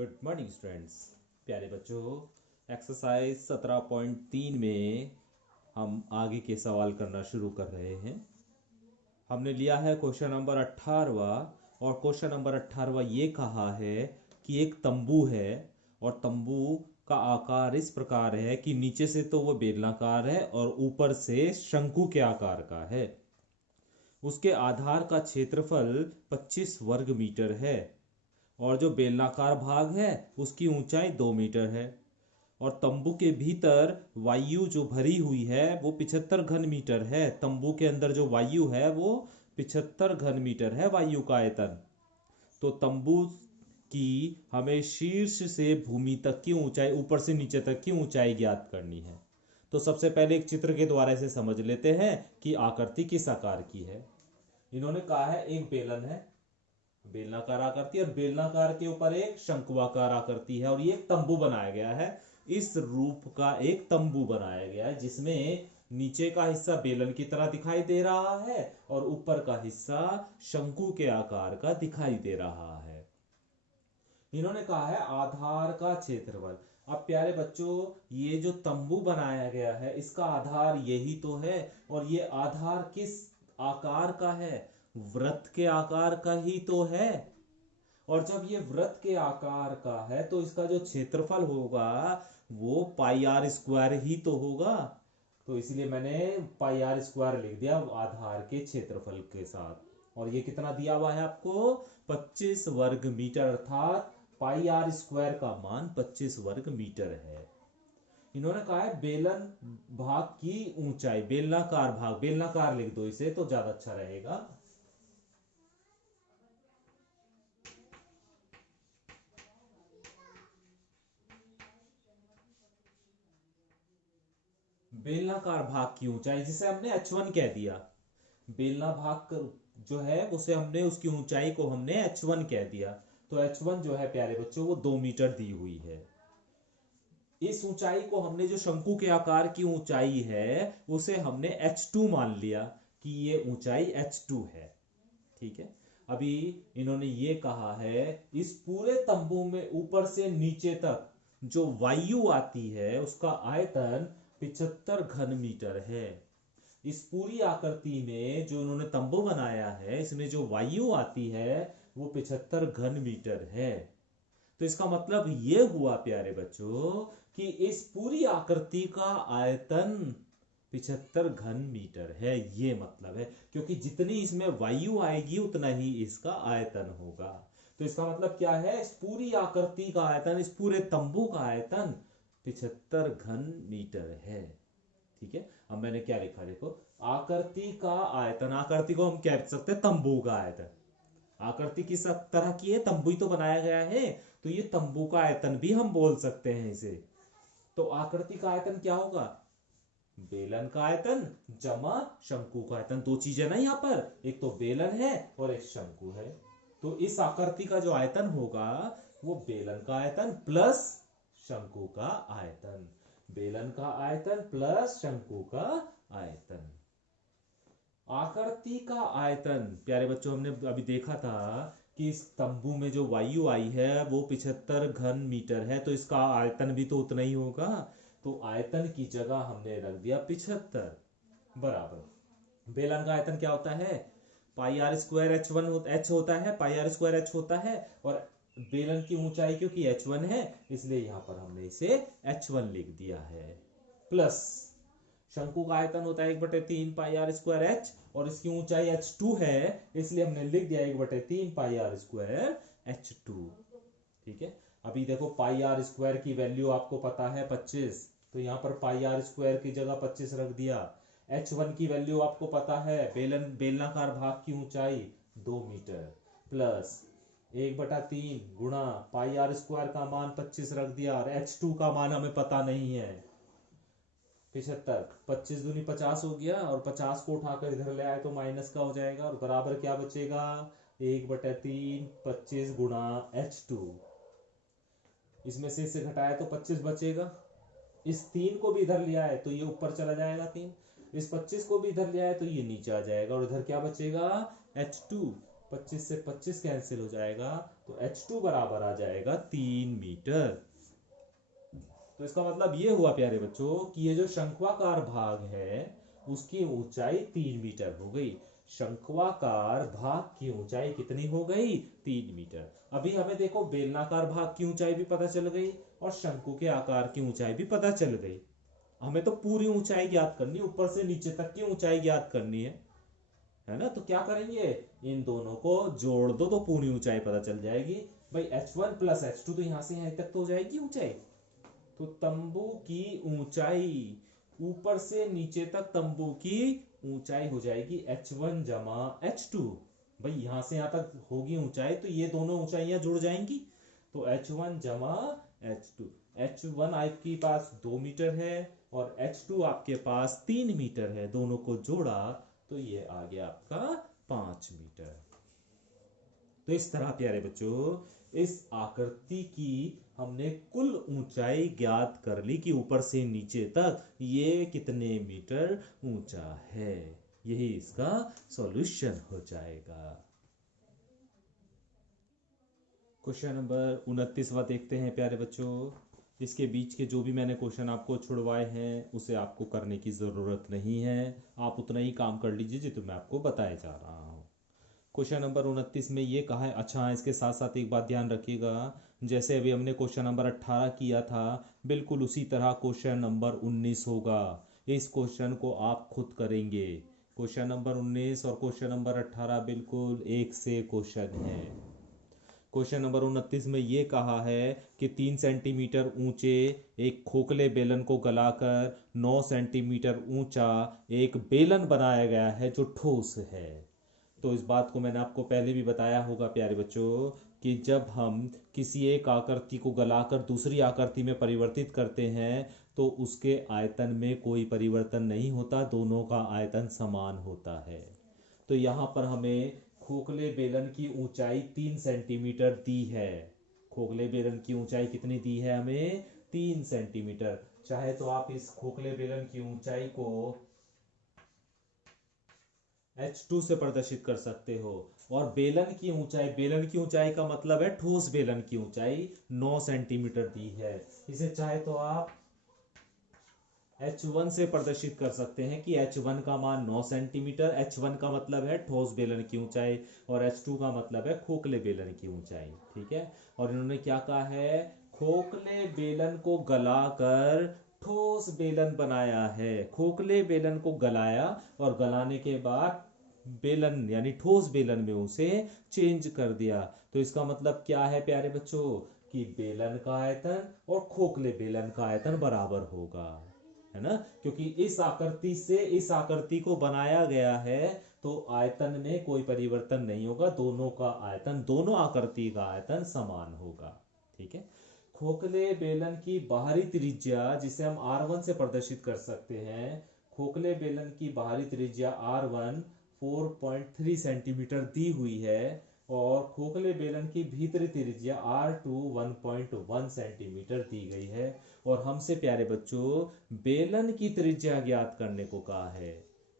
Good morning students. प्यारे बच्चों, exercise 17.3 में हम आगे के सवाल करना शुरू कर रहे हैं। हमने लिया है क्वेश्चन नंबर 18 और क्वेश्चन नंबर 18 ये कहा है कि एक तंबू है और तंबू का आकार इस प्रकार है कि नीचे से तो वो बेलनाकार है और ऊपर से शंकु के आकार का है। उसके आधार का क्षेत्रफल 25 वर्ग मीटर है और जो बेलनाकार भाग है उसकी ऊंचाई 2 मीटर है और तंबू के भीतर वायु जो भरी हुई है वो 75 घन मीटर है। तंबू के अंदर जो वायु है वो 75 घन मीटर है वायु का आयतन। तो तंबू की हमें शीर्ष से भूमि तक की ऊंचाई, ऊपर से नीचे तक की ऊंचाई ज्ञात करनी है। तो सबसे पहले एक चित्र के द्वारा इसे समझ लेते हैं कि आकृति किस आकार की है। इन्होंने कहा है एक बेलन है, बेलनाकार आकृति, और बेलनाकार के ऊपर एक शंकुआकार आकृति है और ये एक तंबू बनाया गया है। इस रूप का एक तंबू बनाया गया है जिसमें नीचे का हिस्सा बेलन की तरह दिखाई दे रहा है और ऊपर का हिस्सा शंकु के आकार का दिखाई दे रहा है। इन्होंने कहा है आधार का क्षेत्रफल। अब प्यारे बच्चों, ये जो तंबू बनाया गया है इसका आधार यही तो है और ये आधार किस आकार का है? वृत्त के आकार का ही तो है। और जब ये वृत्त के आकार का है तो इसका जो क्षेत्रफल होगा वो पाई आर स्क्वायर ही तो होगा। तो इसलिए मैंने पाई आर स्क्वायर लिख दिया आधार के क्षेत्रफल के साथ। और ये कितना दिया हुआ है आपको? 25 वर्ग मीटर, अर्थात पाई आर स्क्वायर का मान 25 वर्ग मीटर है। इन्होंने कहा है बेलन भाग की ऊंचाई, बेलनाकार भाग, बेलनाकार लिख दो इसे तो ज्यादा अच्छा रहेगा। बेलनाकार भाग की ऊंचाई जिसे हमने h1 कह दिया। बेलना भाग जो है उसे हमने, उसकी ऊंचाई को हमने h1 कह दिया। तो h1 जो है प्यारे बच्चों वो 2 मीटर दी हुई है। इस ऊंचाई को हमने, जो शंकु के आकार की ऊंचाई है, उसे हमने h2 मान लिया कि ये ऊंचाई h2 है। ठीक है। अभी इन्होंने ये कहा है इस पूरे तंबू में ऊपर से नीचे तक जो वायु आती है उसका आयतन 75 घन मीटर है। इस पूरी आकृति में जो इन्होंने तंबू बनाया है इसमें जो वायु आती है वो 75 घन मीटर है। तो इसका मतलब ये हुआ प्यारे बच्चों कि इस पूरी आकृति का आयतन 75 घन मीटर है। ये मतलब है, क्योंकि जितनी इसमें वायु आएगी उतना ही इसका आयतन होगा। तो इसका मतलब क्या है? इस पूरी आकृति का आयतन, इस पूरे तंबू का आयतन 75 घन मीटर है। ठीक है। अब मैंने क्या लिखा देखो, आकृति का आयतन, आकृति को हम कह सकते हैं तंबू का आयतन। आकृति किस तरह की है? तंबू ही तो बनाया गया है, तो ये तंबू का आयतन भी हम बोल सकते हैं इसे। तो आकृति का आयतन क्या होगा? बेलन का आयतन जमा शंकु का आयतन। दो चीजें ना यहाँ पर, एक तो बेलन है और एक शंकु है। तो इस आकृति का जो आयतन होगा वो बेलन का आयतन प्लस शंकु का आयतन। बेलन का आयतन प्लस शंकु का आयतन। आकृति का आयतन प्यारे बच्चों, हमने अभी देखा था कि इस तंबू में जो वायु आई है वो 75 घन मीटर है, तो इसका आयतन भी तो उतना ही होगा। तो आयतन की जगह हमने रख दिया 75 बराबर। बेलन का आयतन क्या होता है? पाई आर स्क्वायर एच होता है, पाई आर स्क्वायर एच होता है। और बेलन की ऊंचाई क्योंकि h1 है इसलिए यहां पर हमने इसे h1 लिख दिया है। प्लस शंकु का आयतन होता है 1/3 पाई आर स्क्वायर एच और इसकी ऊंचाई h2 है, इसलिए हमने लिख दिया 1/3 पाई आर स्क्वायर h2। ठीक है। अभी देखो पाई आर स्क्वायर की वैल्यू आपको पता है 25, तो यहां पर पाई आर स्क्वायर की जगह 25 रख दिया। h1 की वैल्यू आपको पता है, बेलनाकार भाग की ऊंचाई 2 मीटर, प्लस 1/3 गुणा पाई आर स्क्वायर का मान 25 रख दिया और h2 का मान हमें पता नहीं है 75। 25 दूनी 50 हो गया और 50 को उठाकर इधर ले आए तो माइनस का हो जाएगा और बराबर क्या बचेगा? 1/3 25 गुणा h2। इसमें से इसे घटाया तो 25 बचेगा। इस 3 को भी इधर लिया है तो ये ऊपर चला जाएगा 3। इस 25 को भी इधर लिया है तो ये नीचे आ जाएगा और इधर क्या बचेगा? h2। 25 से 25 कैंसिल हो जाएगा तो H2 बराबर आ जाएगा 3 मीटर। तो इसका मतलब ये हुआ प्यारे बच्चों कि ये जो शंक्वाकार भाग है उसकी ऊंचाई 3 मीटर हो गई। शंक्वाकार भाग की ऊंचाई कितनी हो गई? 3 मीटर। अभी हमें देखो बेलनाकार भाग की ऊंचाई भी पता चल गई और शंकु के आकार की ऊंचाई भी पता चल गई। हमें तो पूरी ऊंचाई ज्ञात करनी, ऊपर से नीचे तक की ऊंचाई ज्ञात करनी है ना। तो क्या करेंगे, इन दोनों को जोड़ दो तो पूरी ऊंचाई पता चल जाएगी। भाई H1 प्लस H2 तो यहां से यहां तक तो हो जाएगी ऊंचाई। तो तंबू की ऊंचाई, ऊपर से नीचे तक तंबू की ऊंचाई हो जाएगी H1 जमा H2। भाई यहां से यहां तक होगी ऊंचाई तो ये दोनों ऊंचाइयां जुड़ जाएंगी। तो H1 जमा H2। H1 आपके पास 2 मीटर है और H2 आपके पास 3 मीटर है, दोनों को जोड़ा तो ये आ गया आपका 5 मीटर। तो इस तरह प्यारे बच्चों इस आकृति की हमने कुल ऊंचाई ज्ञात कर ली कि ऊपर से नीचे तक ये कितने मीटर ऊंचा है। यही इसका सॉल्यूशन हो जाएगा। क्वेश्चन नंबर 29वां देखते हैं प्यारे बच्चों। इसके बीच के जो भी मैंने क्वेश्चन आपको छुड़वाए हैं उसे आपको करने की ज़रूरत नहीं है, आप उतना ही काम कर लीजिए जितना मैं आपको बताया जा रहा हूँ। क्वेश्चन नंबर 29 में ये कहा है, अच्छा हाँ, इसके साथ साथ एक बात ध्यान रखिएगा, जैसे अभी हमने क्वेश्चन नंबर 18 किया था बिल्कुल उसी तरह क्वेश्चन नंबर 19 होगा। इस क्वेश्चन को आप खुद करेंगे। क्वेश्चन नंबर 19 और क्वेश्चन नंबर 18 बिल्कुल एक से क्वेश्चन है। क्वेश्चन नंबर 29 में ये कहा है कि 3 सेंटीमीटर ऊंचे एक खोखले बेलन को गलाकर 9 सेंटीमीटर ऊंचा एक बेलन बनाया गया है जो ठोस है। तो इस बात को मैंने आपको पहले भी बताया होगा प्यारे बच्चों कि जब हम किसी एक आकृति को गलाकर दूसरी आकृति में परिवर्तित करते हैं तो उसके आयतन में कोई परिवर्तन नहीं होता, दोनों का आयतन समान होता है। तो यहाँ पर हमें खोखले बेलन की ऊंचाई 3 सेंटीमीटर दी है। खोखले बेलन की ऊंचाई कितनी दी है हमें? 3 सेंटीमीटर। चाहे तो आप इस खोखले बेलन की ऊंचाई को H2 से प्रदर्शित कर सकते हो। और बेलन की ऊंचाई का मतलब है ठोस बेलन की ऊंचाई 9 सेंटीमीटर दी है। इसे चाहे तो आप H1 से प्रदर्शित कर सकते हैं कि H1 का मान 9 सेंटीमीटर, H1 का मतलब है ठोस बेलन की ऊंचाई और H2 का मतलब है खोखले बेलन की ऊंचाई। ठीक है। और इन्होंने क्या कहा है, खोखले बेलन को गलाकर ठोस बेलन बनाया है। खोखले बेलन को गलाया और गलाने के बाद बेलन यानी ठोस बेलन में उसे चेंज कर दिया। तो इसका मतलब क्या है प्यारे बच्चों कि बेलन का आयतन और खोखले बेलन का आयतन बराबर होगा, है ना। क्योंकि इस आकृति से इस आकृति को बनाया गया है तो आयतन में कोई परिवर्तन नहीं होगा, दोनों का आयतन, दोनों आकृति का आयतन समान होगा। ठीक है। खोखले बेलन की बाहरी त्रिज्या जिसे हम R1 से प्रदर्शित कर सकते हैं, खोखले बेलन की बाहरी त्रिज्या R1 4.3 सेंटीमीटर दी हुई है और खोखले बेलन की भीतरी त्रिज्या R2 1.1 सेंटीमीटर दी गई है। और हमसे प्यारे बच्चों बेलन की त्रिज्या ज्ञात करने को कहा है।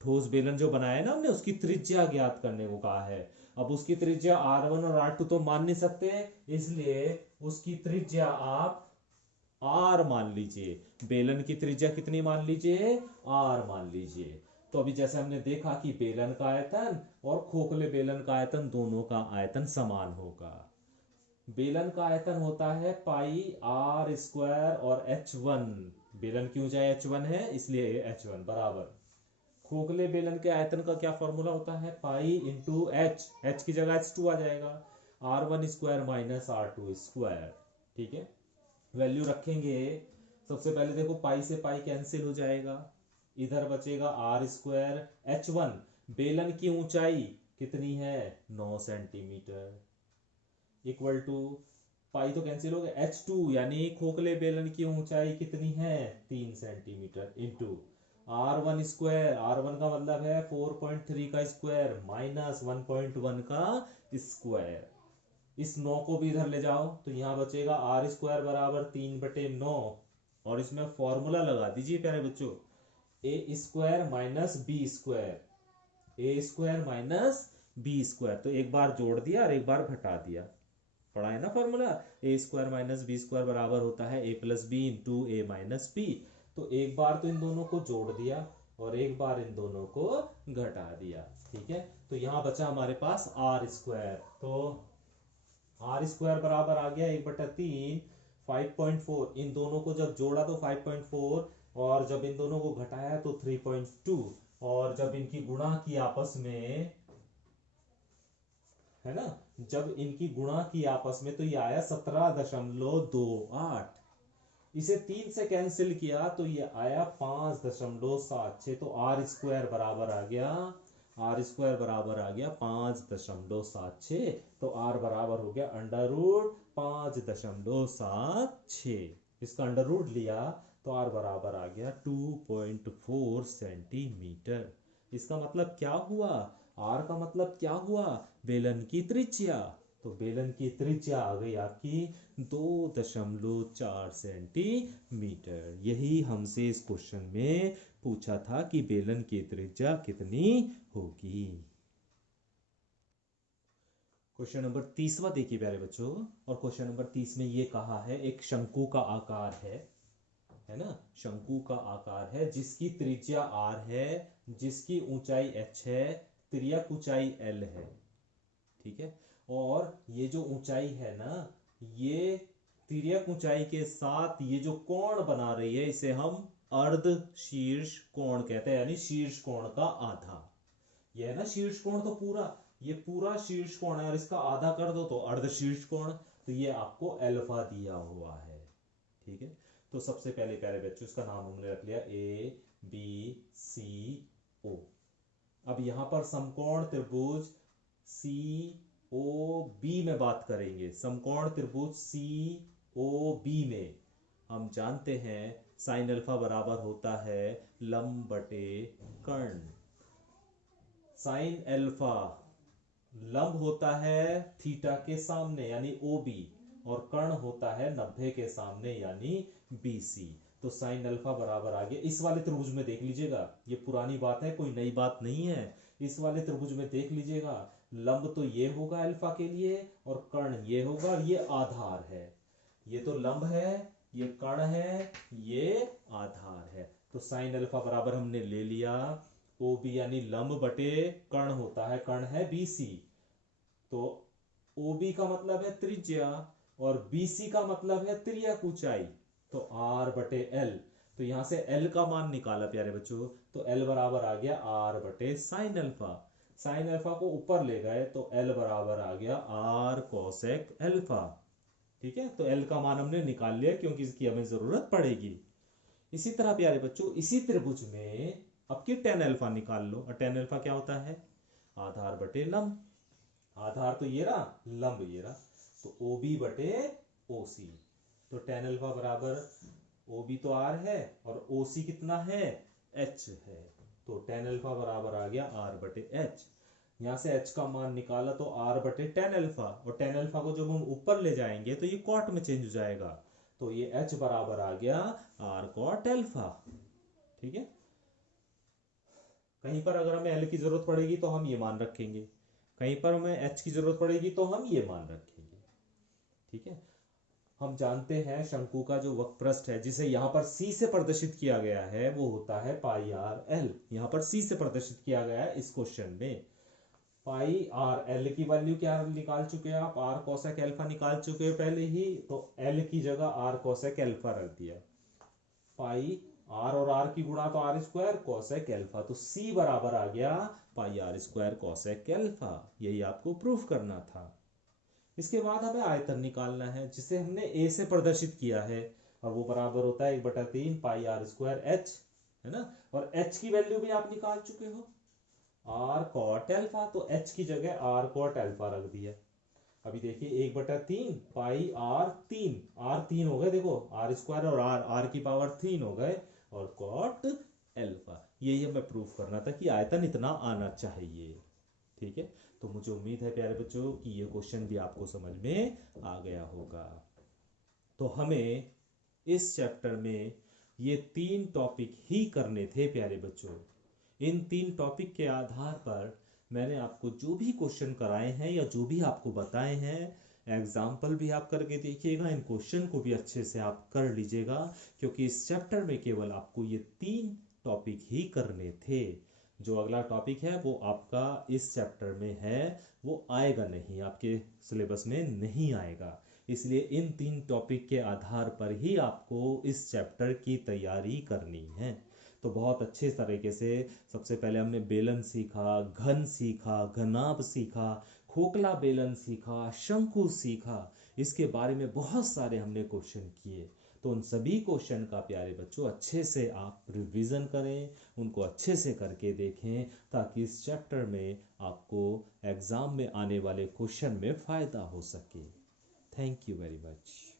ठोस बेलन जो बनाया है ना हमने उसकी त्रिज्या ज्ञात करने को कहा है। अब उसकी त्रिज्या R1 और R2 तो मान नहीं सकते, इसलिए उसकी त्रिज्या आप R मान लीजिए। बेलन की त्रिज्या कितनी मान लीजिए? R मान लीजिए। तो अभी जैसे हमने देखा कि बेलन का आयतन और खोखले बेलन का आयतन दोनों का आयतन समान होगा। बेलन का आयतन होता है पाई आर स्क्वायर और H1। बेलन की ऊंचाई H1 है इसलिए H1 बराबर खोखले बेलन के आयतन का क्या फॉर्मूला होता है, पाई इंटू H की जगह H2 आ जाएगा, R1 square minus R2 square. ठीक है। वैल्यू रखेंगे, सबसे पहले देखो पाई से पाई कैंसिल हो जाएगा, इधर बचेगा R स्क्वायर। H1 बेलन की ऊंचाई कितनी है? 9 सेंटीमीटर इक्वल टू पाई तो कैंसिल हो गया, H2 यानी खोखले बेलन की ऊंचाई कितनी है? 3 centimetre into R1 square, R1 का मतलब है 4.3 का स्क्वायर माइनस 1.1 का स्क्वायर। इस 9 को भी इधर ले जाओ तो यहां बचेगा R स्क्वायर बराबर 3/9 और इसमें फॉर्मूला लगा दीजिए प्यारे बच्चों, ए स्क्वायर माइनस बी स्क्वायर, ए स्क्वायर माइनस बी स्क्वायर। तो एक बार जोड़ दिया और एक बार घटा दिया। पढ़ा है ना फॉर्मूला, ए स्क्वायर माइनस बी स्क्वायर बराबर होता है ए प्लस बी इंटू ए माइनस बी। तो एक बार तो इन दोनों को जोड़ दिया और एक बार इन दोनों को घटा दिया, ठीक है। तो यहाँ बचा हमारे पास आर स्क्वायर, तो आर स्क्वायर बराबर आ गया 1/3 5.4। इन दोनों को जब जोड़ा तो 5.4 और जब इन दोनों को घटाया तो 3.2 और जब इनकी गुणा की आपस में, है ना, जब इनकी गुणा की आपस में तो ये आया 17.28। इसे 3 से कैंसिल किया तो ये आया 5.76। तो आर स्क्वायर बराबर आ गया, आर स्क्वायर बराबर आ गया 5.76। तो आर बराबर हो गया अंडर रूट 5.76। इसका अंडर रूट लिया तो आर बराबर आ गया 2.4 सेंटीमीटर। इसका मतलब क्या हुआ, आर का मतलब क्या हुआ, बेलन की त्रिज्या। तो बेलन की त्रिज्या आ गई आपकी 2.4 सेंटीमीटर। यही हमसे इस क्वेश्चन में पूछा था कि बेलन की त्रिज्या कितनी होगी। क्वेश्चन नंबर 30वां देखिए प्यारे बच्चों, और क्वेश्चन नंबर 30 में ये कहा है एक शंकु का आकार है ना, शंकु का आकार है जिसकी त्रिज्या r है, जिसकी ऊंचाई h है, तिर्यक ऊंचाई l है, ठीक है। और ये जो ऊंचाई है ना, ये तिर्यक ऊंचाई के साथ ये जो कोण बना रही है इसे हम अर्ध शीर्ष कोण कहते हैं, यानी शीर्ष कोण का आधा। ये है ना शीर्ष कोण, तो पूरा ये पूरा शीर्ष कोण है और इसका आधा कर दो तो अर्ध शीर्ष कोण। तो ये आपको अल्फा दिया हुआ है, ठीक है। तो सबसे पहले प्यारे बच्चों इसका नाम हमने रख लिया ए बी सी ओ। अब यहां पर समकोण त्रिभुज सी ओ बी में बात करेंगे। समकोण त्रिभुज सी ओ बी में हम जानते हैं साइन अल्फा बराबर होता है लंब बटे कर्ण। साइन अल्फा लंब होता है थीटा के सामने यानी ओ बी, और कर्ण होता है 90 के सामने यानी BC। तो साइन अल्फा बराबर आ गया, इस वाले त्रिभुज में देख लीजिएगा, ये पुरानी बात है कोई नई बात नहीं है। इस वाले त्रिभुज में देख लीजिएगा, लंब तो ये होगा अल्फा के लिए और कर्ण ये होगा और ये आधार है। ये तो लंब है, ये कर्ण है, ये आधार है। तो साइन अल्फा बराबर हमने ले लिया OB यानी लंब बटे कर्ण होता है, कर्ण है BC। तो OB का मतलब है त्रिज्या और BC का मतलब है तिर्यक ऊंचाई, तो R बटे L। तो यहां से L का मान निकाला प्यारे बच्चों, तो L बराबर आ गया R बटे साइन अल्फा। साइन अल्फा को ऊपर ले गए तो L बराबर आ गया R कोसेक अल्फा, ठीक है। तो L का मान हमने निकाल लिया क्योंकि इसकी हमें जरूरत पड़ेगी। इसी तरह प्यारे बच्चों इसी त्रिभुज में अब की टेन अल्फा निकाल लो, और टेन अल्फा क्या होता है आधार बटे लंब। आधार तो ये रहा, लंब ये रहा, तो OB बटे OC। तो टेन अल्फा बराबर OB तो R है और OC कितना है H है, तो टेन अल्फा बराबर आ गया R बटे H। यहां से H का मान निकाला तो R बटे टेन अल्फा, और टेन अल्फा को जब हम ऊपर ले जाएंगे तो ये कॉट में चेंज हो जाएगा, तो ये H बराबर आ गया R कॉट अल्फा, ठीक है। कहीं पर अगर हमें L की जरूरत पड़ेगी तो हम ये मान रखेंगे, कहीं पर हमें H की जरूरत पड़ेगी तो हम ये मान रखेंगे, ठीक है। हम जानते हैं शंकु का जो वक्रपृष्ठ है जिसे यहां पर C से प्रदर्शित किया गया है वो होता है पाई आर एल। यहां पर C से प्रदर्शित किया गया है इस क्वेश्चन में। पाई आर एल की वैल्यू क्या निकाल चुके हैं आप, आर कोसेक अल्फा निकाल चुके हैं पहले ही, तो L की जगह आर कोसेक अल्फा रख दिया। पाई आर और आर की गुणा तो आर स्क्वायर कोसेक अल्फा, तो C बराबर आ गया पाई आर स्क्वायर कोसेक अल्फा। यही आपको प्रूफ करना था। इसके बाद हमें आयतन निकालना है जिसे हमने A से प्रदर्शित किया है, और वो बराबर होता है 1/3 पाई आर स्क्वायर H, है ना। और H की वैल्यू भी आप निकाल चुके हो R कॉट अल्फा, तो H की जगह R कॉट अल्फा रख दिया। अभी देखिए 1/3 पाई R 3 हो गए, देखो R स्क्वायर और R की पावर 3 हो गए, और कॉट अल्फा। यही हमें प्रूफ करना था कि आयतन इतना आना चाहिए, ठीक है। तो मुझे उम्मीद है प्यारे बच्चों कि ये क्वेश्चन भी आपको समझ में आ गया होगा। तो हमें इस चैप्टर में ये 3 टॉपिक ही करने थे प्यारे बच्चों। इन 3 टॉपिक के आधार पर मैंने आपको जो भी क्वेश्चन कराए हैं या जो भी आपको बताए हैं, एग्जाम्पल भी आप करके देखिएगा, इन क्वेश्चन को भी अच्छे से आप कर लीजिएगा, क्योंकि इस चैप्टर में केवल आपको ये 3 टॉपिक ही करने थे। जो अगला टॉपिक है वो आपका इस चैप्टर में है, वो आएगा नहीं, आपके सिलेबस में नहीं आएगा। इसलिए इन 3 टॉपिक के आधार पर ही आपको इस चैप्टर की तैयारी करनी है। तो बहुत अच्छे तरीके से सबसे पहले हमने बेलन सीखा, घन सीखा, घनाभ सीखा, खोखला बेलन सीखा, शंकु सीखा। इसके बारे में बहुत सारे हमने क्वेश्चन किए। तो उन सभी क्वेश्चन का प्यारे बच्चों अच्छे से आप रिवीजन करें, उनको अच्छे से करके देखें, ताकि इस चैप्टर में आपको एग्जाम में आने वाले क्वेश्चन में फ़ायदा हो सके। Thank you very much.